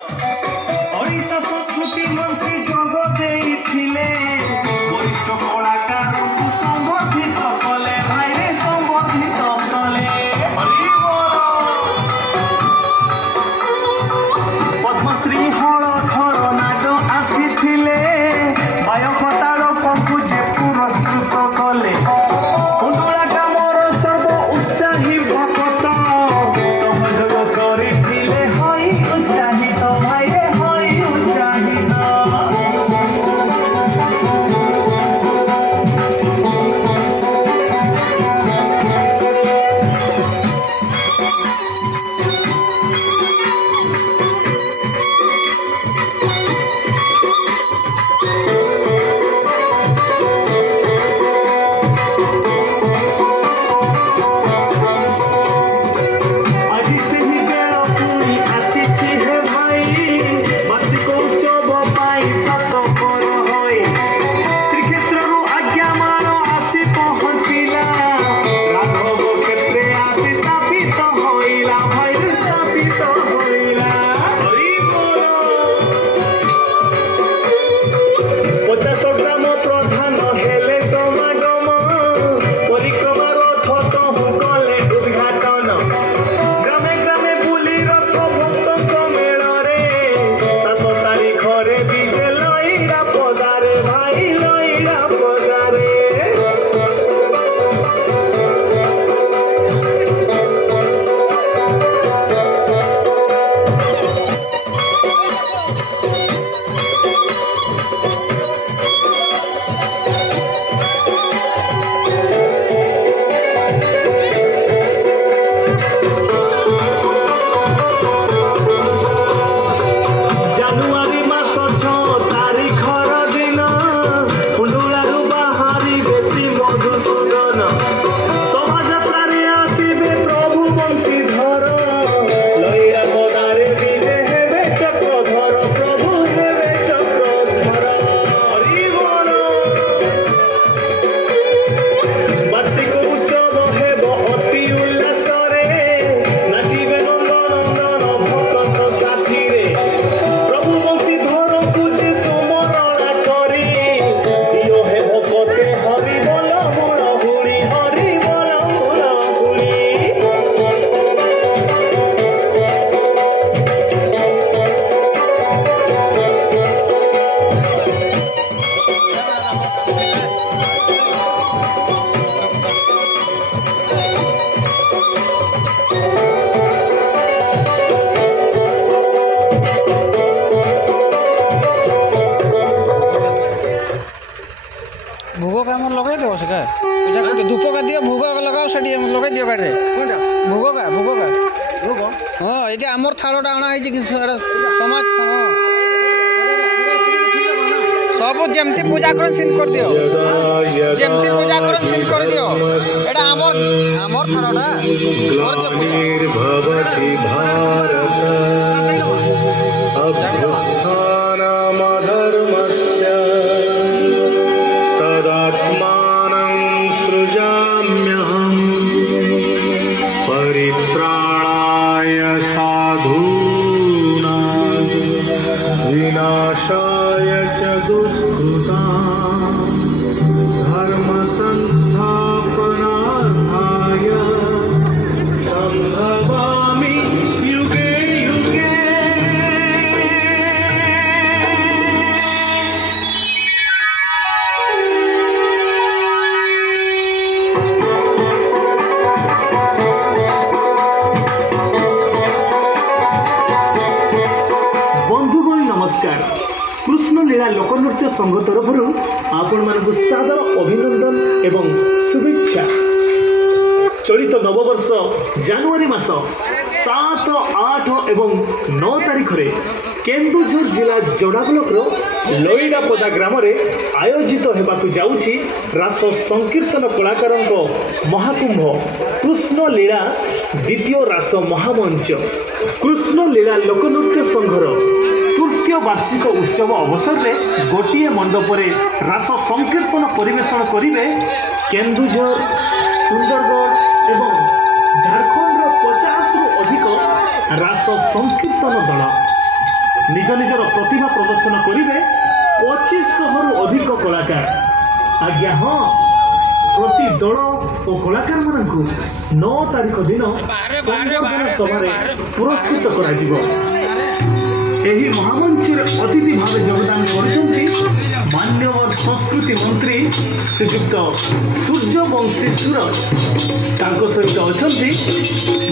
ओडिशा संस्कृति मंत्री जोग देइथिले वरिष्ठ कलाकार को संबोधित कले भाई रे संबोधित कले पद्मश्री हलधर नाग आसीथिले बायकतार पंकु जे पुरस्कृत कले कुंडला ग्रामर सर्व उत्साही भक्त सहयोग करिथिले हई उत्साहित भाई रे हई उत्साहित भोग का मोर लगे दो सका पूजा करके धूप का दियो भोग लगाओ सडी लगे दियो गाड़ी कोनटा भोग का हां एटा हमर थाळोटा आना है कि समाज हां सब जेमती पूजा करन सिन कर दियो जेमती पूजा करन सिन कर दियो एटा हमर थाळोटा कर दियो पूजा अभ्युत्थानमधर्मस्य तदात्मानं सृजाम्यहं परित्राणाय साधूनां विनाशाय च दुष्कृतां धर्म संस्थापनार्थाय संभवामि युगे युगे। बंधुगण नमस्कार। कृष्ण लीला लोकनृत्य संघ तरफ आपण मानक सादर अभिनंदन एवं शुभेच्छा। चलित नववर्ष जनवरी मास 7, 8 एवं 9 तारीख रे केन्दुझर जिला जोड़ा ब्लॉक लईडापदा ग्राम रे आयोजित हेबाकु जाउछि रास संकीर्तन कलाकार महाकुंभ कृष्ण लीला द्वितीय रास महामंच। कृष्ण लीला लोकनृत्य संघर तृतीय वार्षिक उत्सव अवसर में गोटे मंडप रास संकीर्तन परिवेशन करेंगे केन्दुझर सुंदरगढ़ एवं झारखंड 50 रु अधिक रास संकीर्तन दल। निज निजर प्रतिभा प्रदर्शन करेंगे 2500 अधिक कलाकार। आज्ञा हाँ, प्रति दल और कलाकार मानू 9 तारिख दिन संबर्धना सभा पुरस्कृत एही महामंचर अतिथि भाव योगदान करछन्ति मान्यवर संस्कृति मंत्री श्रीयुक्त सूर्यवंशी सूरज। तांको सहित अछन्ति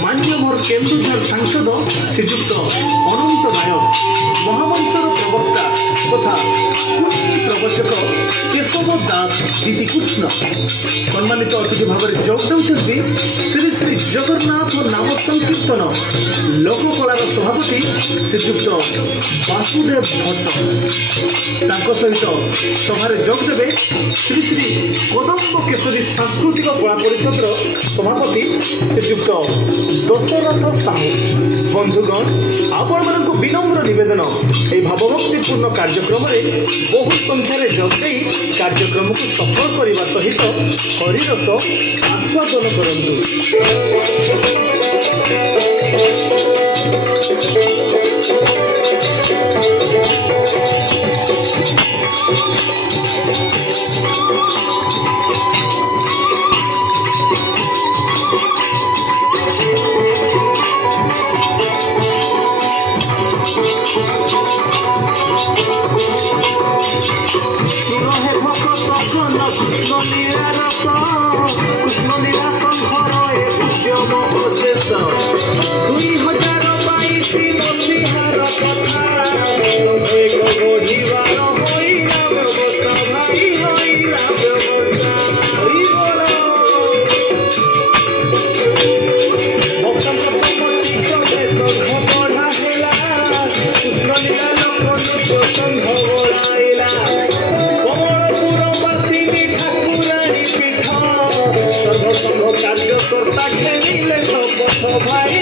मान्यवर केन्दुझर सांसद श्रीयुक्त अनंत नायक, महामंचर प्रवक्ता तथा प्रवचक केशव दास गीतिकृष्ण। सम्मानित अतिथि भाव जोग देउछन्ति श्री श्री जगन्नाथ नाम संकीर्तन लोककलार सभापति श्रीयुक्त वासुदेव भट्ट। तांको सहित सभारे जोग देवे श्री श्री कदम्ब केशरी सांस्कृतिक कला परिषद सभापति श्रीयुक्त दशरथ साहू। बंधुगण, आपण मानक विनम्र निवेदन ए भावभक्तिपूर्ण कार्यक्रम में बहु संख्यार जोगे कार्यक्रम को सफल करने सहित हरिरस आस्वादन करंतु। भाई